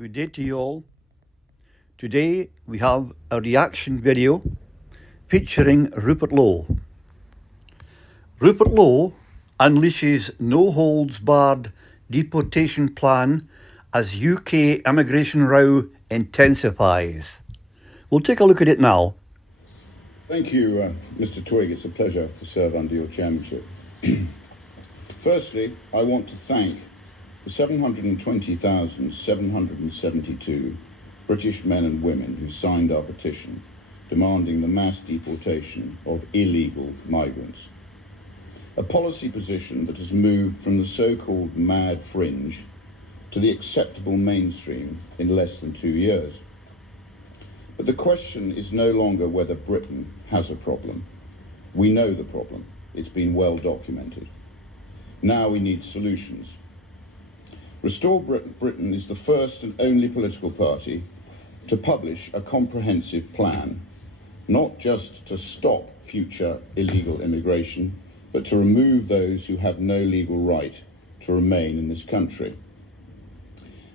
Good day to you all. Today we have a reaction video featuring Rupert Low. Rupert Low unleashes no-holds-barred deportation plan as UK immigration row intensifies. We'll take a look at it now. Thank you, Mr. Twigg. It's a pleasure to serve under your chairmanship. Firstly, I want to thank the 720,772 British men and women who signed our petition demanding the mass deportation of illegal migrants. A policy position that has moved from the so-called mad fringe to the acceptable mainstream in less than 2 years. But the question is no longer whether Britain has a problem. We know the problem. It's been well documented. Now we need solutions. Restore Britain is the first and only political party to publish a comprehensive plan, not just to stop future illegal immigration, but to remove those who have no legal right to remain in this country.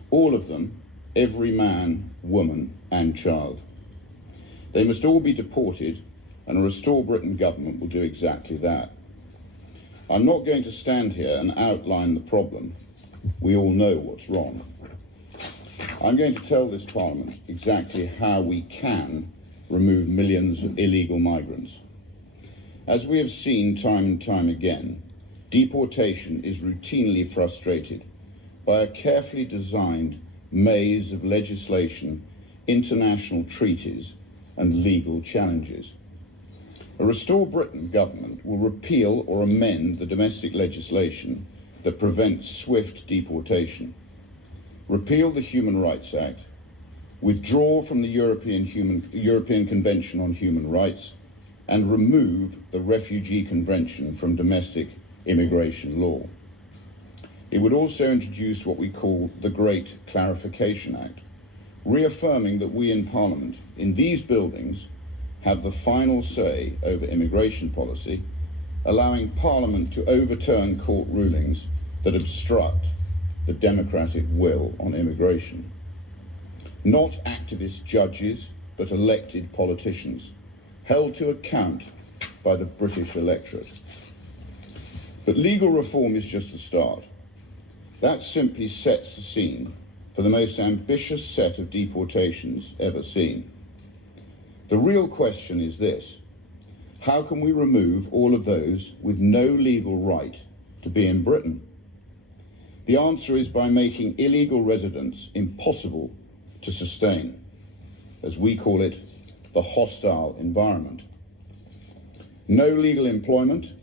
All of them, every man, woman and child. They must all be deported, and a Restore Britain government will do exactly that. I'm not going to stand here and outline the problem. We all know what's wrong. I'm going to tell this Parliament exactly how we can remove millions of illegal migrants. As we have seen time and time again, deportation is routinely frustrated by a carefully designed maze of legislation, international treaties and legal challenges. A Restore Britain government will repeal or amend the domestic legislation that prevents swift deportation, repeal the Human Rights Act, withdraw from the European Convention on Human Rights, and remove the Refugee Convention from domestic immigration law. It would also introduce what we call the Great Clarification Act, reaffirming that we in Parliament, in these buildings, have the final say over immigration policy, allowing Parliament to overturn court rulings that obstruct the democratic will on immigration. Not activist judges, but elected politicians, held to account by the British electorate. But legal reform is just the start. That simply sets the scene for the most ambitious set of deportations ever seen. The real question is this: how can we remove all of those with no legal right to be in Britain? The answer is by making illegal residence impossible to sustain, as we call it, the hostile environment. No legal employment,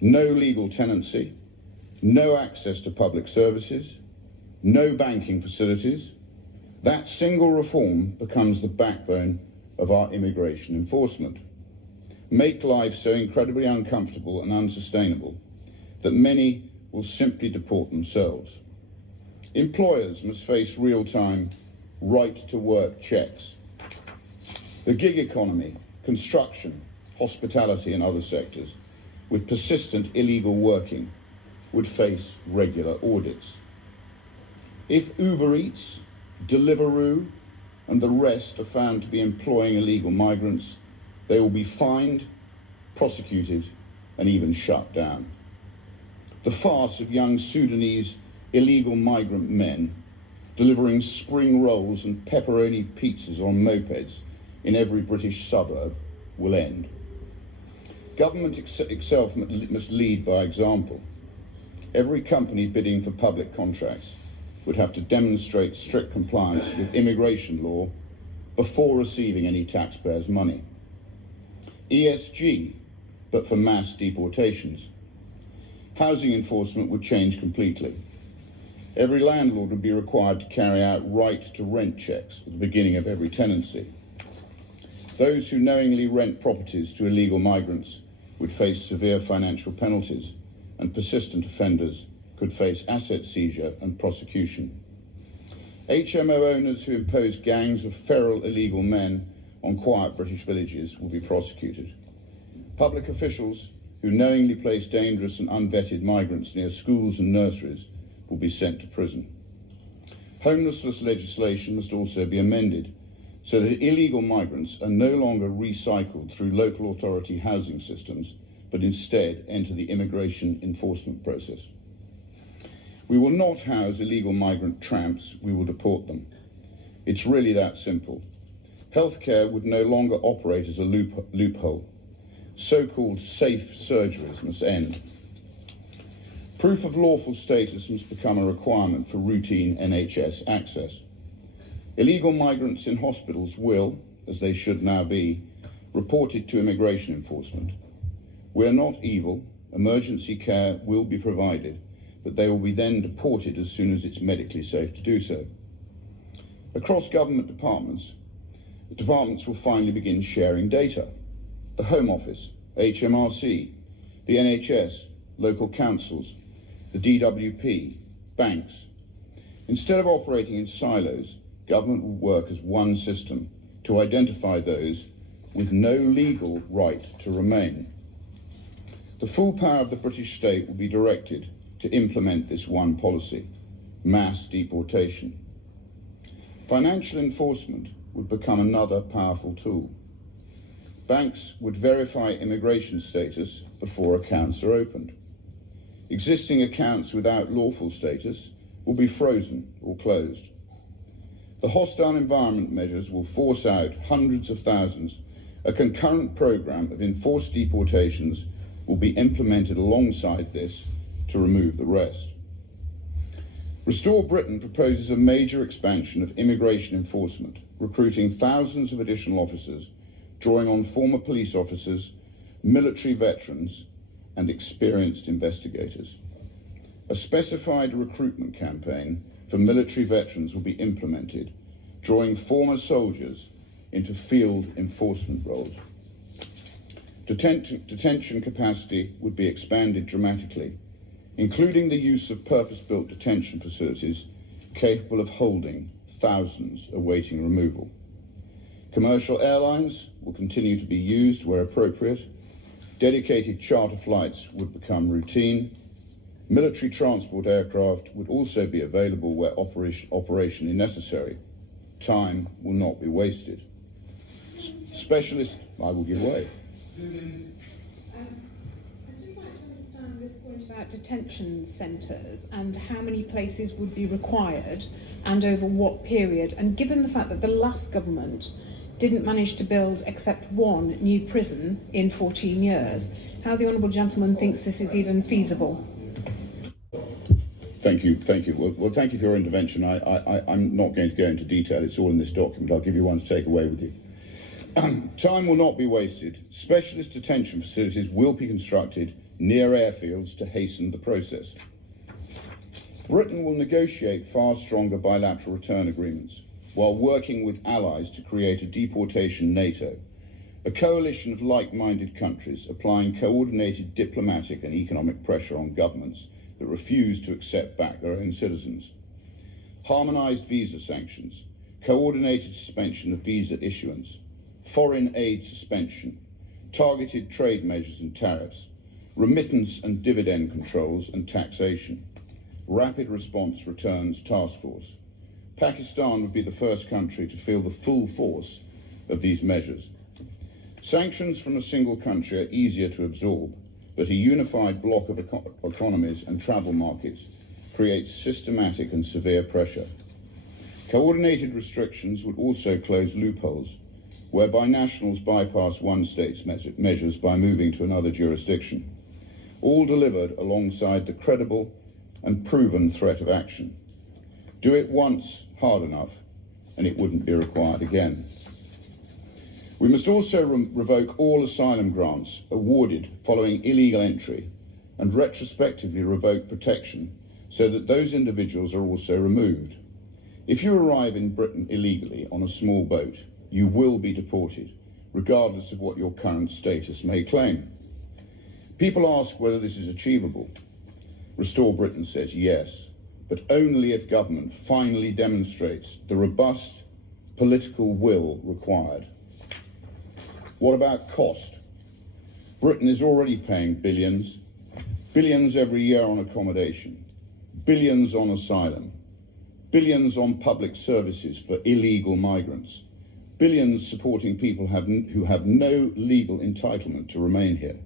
no legal tenancy, no access to public services, no banking facilities. That single reform becomes the backbone of our immigration enforcement. Make life so incredibly uncomfortable and unsustainable that many will simply deport themselves. Employers must face real-time right-to-work checks. The gig economy, construction, hospitality and other sectors with persistent illegal working would face regular audits. If Uber Eats, Deliveroo and the rest are found to be employing illegal migrants, they will be fined, prosecuted and even shut down. The farce of young Sudanese illegal migrant men delivering spring rolls and pepperoni pizzas on mopeds in every British suburb will end. Government itself must lead by example. Every company bidding for public contracts would have to demonstrate strict compliance with immigration law before receiving any taxpayers' money. ESG, but for mass deportations. Housing enforcement would change completely. Every landlord would be required to carry out right-to-rent checks at the beginning of every tenancy. Those who knowingly rent properties to illegal migrants would face severe financial penalties, and persistent offenders could face asset seizure and prosecution. HMO owners who impose gangs of feral illegal men on quiet British villages will be prosecuted. Public officials who knowingly place dangerous and unvetted migrants near schools and nurseries will be sent to prison. Homelessness legislation must also be amended so that illegal migrants are no longer recycled through local authority housing systems, but instead enter the immigration enforcement process. We will not house illegal migrant tramps, we will deport them. It's really that simple. Healthcare would no longer operate as a loophole. So-called safe surgeries must end. Proof of lawful status must become a requirement for routine NHS access. Illegal migrants in hospitals will, as they should now be, reported to immigration enforcement. We are not evil. Emergency care will be provided, but they will be then deported as soon as it's medically safe to do so. Across government departments, the departments will finally begin sharing data. The Home Office, HMRC, the NHS, local councils, the DWP, banks. Instead of operating in silos, government will work as one system to identify those with no legal right to remain. The full power of the British state will be directed to implement this one policy, mass deportation. Financial enforcement would become another powerful tool. Banks would verify immigration status before accounts are opened. Existing accounts without lawful status will be frozen or closed. The hostile environment measures will force out hundreds of thousands. A concurrent program of enforced deportations will be implemented alongside this to remove the rest. Restore Britain proposes a major expansion of immigration enforcement, recruiting thousands of additional officers, drawing on former police officers, military veterans, and experienced investigators. A specified recruitment campaign for military veterans will be implemented, drawing former soldiers into field enforcement roles. Detention capacity would be expanded dramatically, including the use of purpose-built detention facilities capable of holding thousands awaiting removal. Commercial airlines will continue to be used where appropriate. Dedicated charter flights would become routine. Military transport aircraft would also be available where operationally necessary. Time will not be wasted. Specialist, I will give way. I'd just like to understand this point about detention centres and how many places would be required and over what period. And given the fact that the last government didn't manage to build except one new prison in 14 years, how the Honourable Gentleman thinks this is even feasible. Thank you. Well, thank you for your intervention. I'm not going to go into detail. It's all in this document. I'll give you one to take away with you. Time will not be wasted. Specialist detention facilities will be constructed near airfields to hasten the process. Britain will negotiate far stronger bilateral return agreements while working with allies to create a deportation NATO, a coalition of like-minded countries applying coordinated diplomatic and economic pressure on governments that refuse to accept back their own citizens. Harmonised visa sanctions, coordinated suspension of visa issuance, foreign aid suspension, targeted trade measures and tariffs, remittance and dividend controls and taxation, rapid response returns task force. Pakistan would be the first country to feel the full force of these measures. Sanctions from a single country are easier to absorb, but a unified bloc of economies and travel markets creates systematic and severe pressure. Coordinated restrictions would also close loopholes, whereby nationals bypass one state's measures by moving to another jurisdiction, all delivered alongside the credible and proven threat of action. Do it once hard enough, and it wouldn't be required again. We must also revoke all asylum grants awarded following illegal entry and retrospectively revoke protection so that those individuals are also removed. If you arrive in Britain illegally on a small boat, you will be deported, regardless of what your current status may claim. People ask whether this is achievable. Restore Britain says yes, but only if government finally demonstrates the robust political will required. What about cost? Britain is already paying billions every year on accommodation, billions on asylum, billions on public services for illegal migrants, billions supporting people who have no legal entitlement to remain here.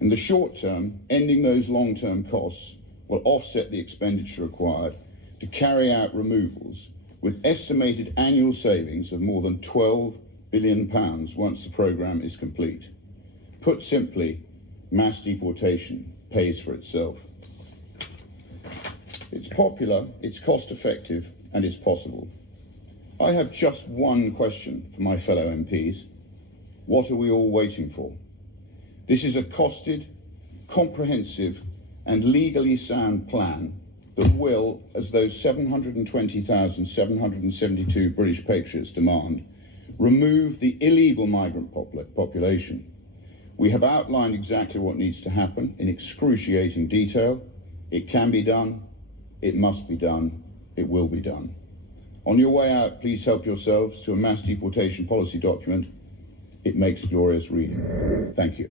In the short term, ending those long-term costs will offset the expenditure required to carry out removals, with estimated annual savings of more than £12 billion once the programme is complete. Put simply, mass deportation pays for itself. It's popular, it's cost-effective, and it's possible. I have just one question for my fellow MPs. What are we all waiting for? This is a costed, comprehensive, and legally sound plan that will, as those 720,772 British patriots demand, remove the illegal migrant population. We have outlined exactly what needs to happen in excruciating detail. It can be done, it must be done, it will be done. On your way out, please help yourselves to a mass deportation policy document. It makes glorious reading. Thank you.